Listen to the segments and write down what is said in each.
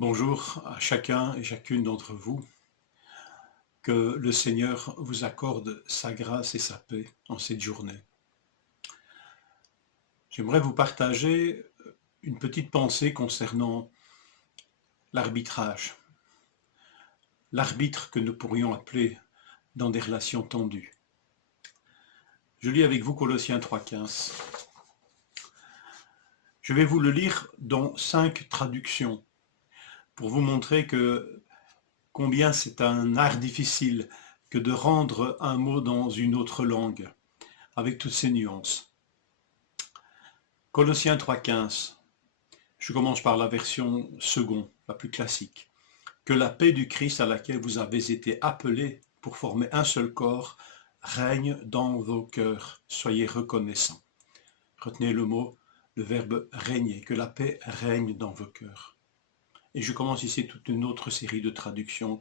Bonjour à chacun et chacune d'entre vous. Que le Seigneur vous accorde sa grâce et sa paix en cette journée. J'aimerais vous partager une petite pensée concernant l'arbitrage. L'arbitre que nous pourrions appeler dans des relations tendues. Je lis avec vous Colossiens 3,15. Je vais vous le lire dans 5 traductions pour vous montrer combien c'est un art difficile que de rendre un mot dans une autre langue, avec toutes ses nuances. Colossiens 3,15. Je commence par la version seconde, la plus classique. Que la paix du Christ à laquelle vous avez été appelés pour former un seul corps règne dans vos cœurs. Soyez reconnaissants. Retenez le verbe régner, que la paix règne dans vos cœurs. Et je commence ici toute une autre série de traductions.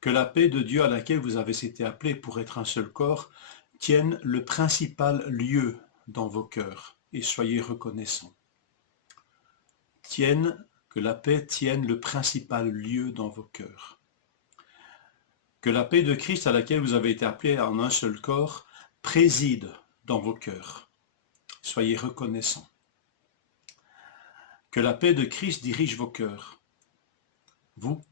Que la paix de Dieu à laquelle vous avez été appelés pour être un seul corps tienne le principal lieu dans vos cœurs et soyez reconnaissants. Que la paix tienne le principal lieu dans vos cœurs. Que la paix de Christ à laquelle vous avez été appelés en un seul corps préside dans vos cœurs. Soyez reconnaissants. Que la paix de Christ dirige vos cœurs. Vous,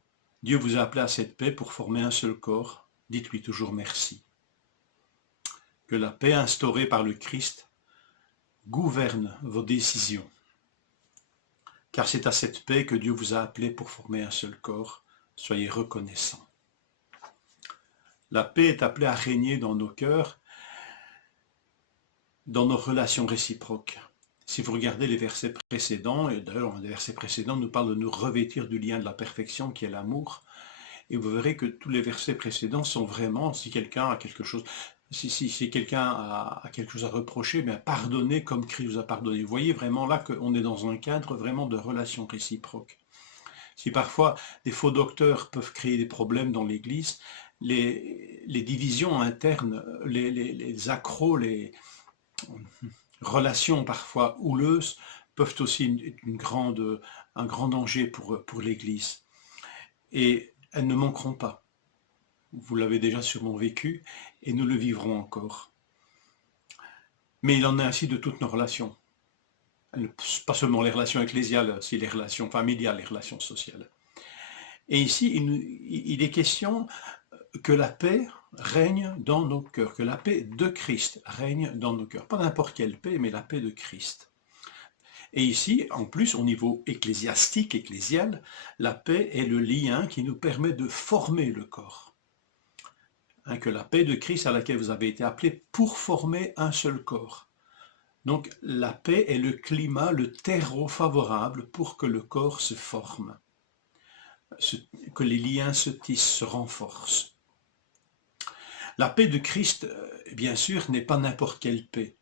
Dieu vous a appelé à cette paix pour former un seul corps. Dites-lui toujours merci. Que la paix instaurée par le Christ gouverne vos décisions. Car c'est à cette paix que Dieu vous a appelé pour former un seul corps. Soyez reconnaissants. La paix est appelée à régner dans nos cœurs, dans nos relations réciproques. Si vous regardez les versets précédents, et d'ailleurs les versets précédents nous parlent de nous revêtir du lien de la perfection qui est l'amour, et vous verrez que tous les versets précédents sont vraiment, si quelqu'un a quelque chose, si quelqu'un a quelque chose à reprocher, bien pardonnez comme Christ vous a pardonné. Vous voyez vraiment là qu'on est dans un cadre vraiment de relations réciproques. Si parfois des faux docteurs peuvent créer des problèmes dans l'Église, les divisions internes, les accros, les relations parfois houleuses peuvent aussi être un grand danger pour l'Église. Et elles ne manqueront pas. Vous l'avez déjà sûrement vécu et nous le vivrons encore. Mais il en est ainsi de toutes nos relations. Pas seulement les relations ecclésiales, aussi les relations familiales, les relations sociales. Et ici, il est question que la paix règne dans nos cœurs, que la paix de Christ règne dans nos cœurs. Pas n'importe quelle paix, mais la paix de Christ. Et ici, en plus, au niveau ecclésiastique, ecclésial, la paix est le lien qui nous permet de former le corps. Que la paix de Christ à laquelle vous avez été appelés pour former un seul corps. Donc la paix est le climat, le terreau favorable pour que le corps se forme, que les liens se tissent, se renforcent. La paix de Christ, bien sûr, n'est pas n'importe quelle paix.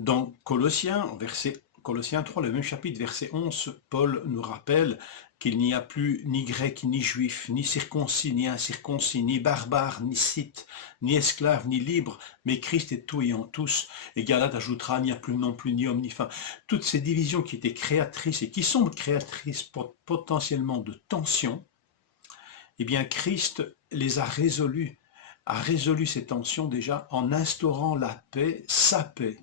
Dans Colossiens 3, le même chapitre, verset 11, Paul nous rappelle qu'il n'y a plus ni grec, ni juif, ni circoncis, ni incirconcis, ni barbare, ni scythe, ni esclave, ni libre, mais Christ est tout et en tous. Et Galate ajoutera, il n'y a plus non plus ni homme ni femme. Toutes ces divisions qui étaient créatrices et qui sont créatrices potentiellement de tensions, eh bien Christ les a résolues, a résolu ces tensions déjà en instaurant la paix, sa paix.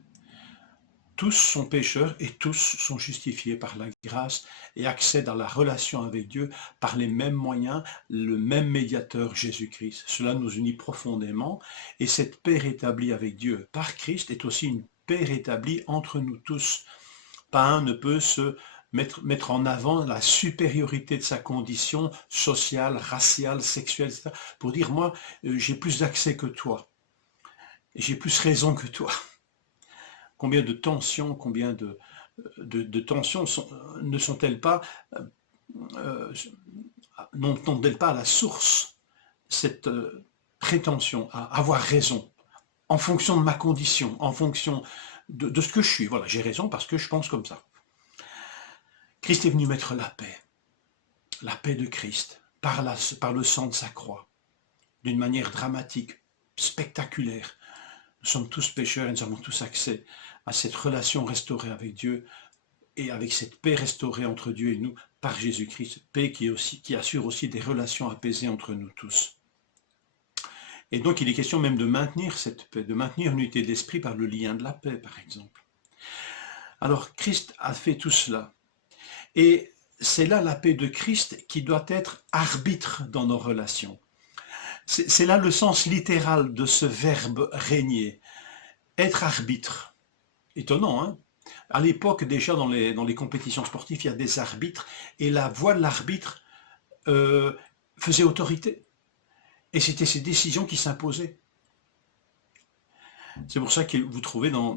Tous sont pécheurs et tous sont justifiés par la grâce et accèdent à la relation avec Dieu par les mêmes moyens, le même médiateur Jésus-Christ. Cela nous unit profondément et cette paix rétablie avec Dieu par Christ est aussi une paix rétablie entre nous tous. Pas un ne peut se mettre en avant la supériorité de sa condition sociale, raciale, sexuelle, etc. pour dire moi j'ai plus d'accès que toi, j'ai plus raison que toi. Combien de tensions, de tensions ne sont-elles pas, n'ont-elles pas à la source cette prétention à avoir raison en fonction de ma condition, en fonction de ce que je suis. Voilà, j'ai raison parce que je pense comme ça. Christ est venu mettre la paix de Christ, par le sang de sa croix, d'une manière dramatique, spectaculaire. Nous sommes tous pécheurs et nous avons tous accès à cette relation restaurée avec Dieu et avec cette paix restaurée entre Dieu et nous par Jésus-Christ, paix qui assure aussi des relations apaisées entre nous tous. Et donc il est question même de maintenir cette paix, de maintenir une unité d'esprit par le lien de la paix, par exemple. Alors Christ a fait tout cela. Et c'est là la paix de Christ qui doit être arbitre dans nos relations. C'est là le sens littéral de ce verbe régner, être arbitre. Étonnant, hein? À l'époque, déjà dans les compétitions sportives, il y a des arbitres, et la voix de l'arbitre faisait autorité. Et c'était ces décisions qui s'imposaient. C'est pour ça que vous trouvez dans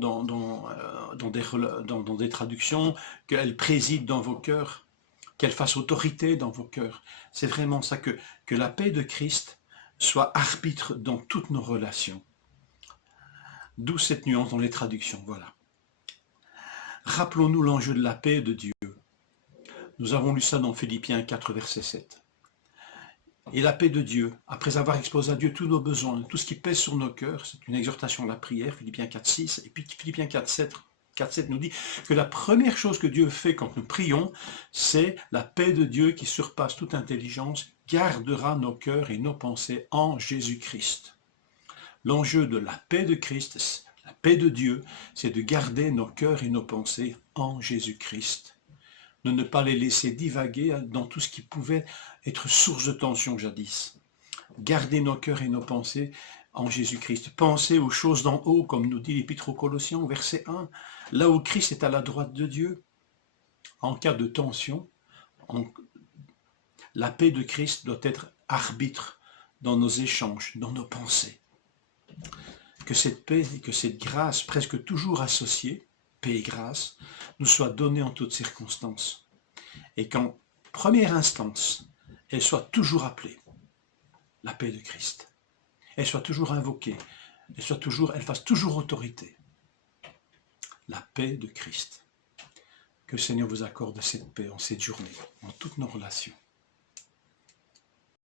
des traductions qu'elle préside dans vos cœurs, qu'elle fasse autorité dans vos cœurs. C'est vraiment ça, que la paix de Christ soit arbitre dans toutes nos relations. D'où cette nuance dans les traductions, voilà. Rappelons-nous l'enjeu de la paix de Dieu. Nous avons lu ça dans Philippiens 4, verset 7. Et la paix de Dieu, après avoir exposé à Dieu tous nos besoins, tout ce qui pèse sur nos cœurs, c'est une exhortation à la prière, Philippiens 4, 6, et puis Philippiens 4, 7 nous dit que la première chose que Dieu fait quand nous prions, c'est la paix de Dieu qui surpasse toute intelligence, gardera nos cœurs et nos pensées en Jésus-Christ. L'enjeu de la paix de Christ, la paix de Dieu, c'est de garder nos cœurs et nos pensées en Jésus-Christ. De ne pas les laisser divaguer dans tout ce qui pouvait être source de tension jadis. Garder nos cœurs et nos pensées en Jésus-Christ. Pensez aux choses d'en haut, comme nous dit l'Épître aux Colossiens, verset 1, là où Christ est à la droite de Dieu. En cas de tension, la paix de Christ doit être arbitre dans nos échanges, dans nos pensées. Que cette paix et que cette grâce, presque toujours associée, paix et grâce, nous soit donnée en toutes circonstances. Et qu'en première instance, elle soit toujours appelée la paix de Christ. Elle soit toujours invoquée, elle fasse toujours autorité. La paix de Christ. Que le Seigneur vous accorde cette paix en cette journée, en toutes nos relations.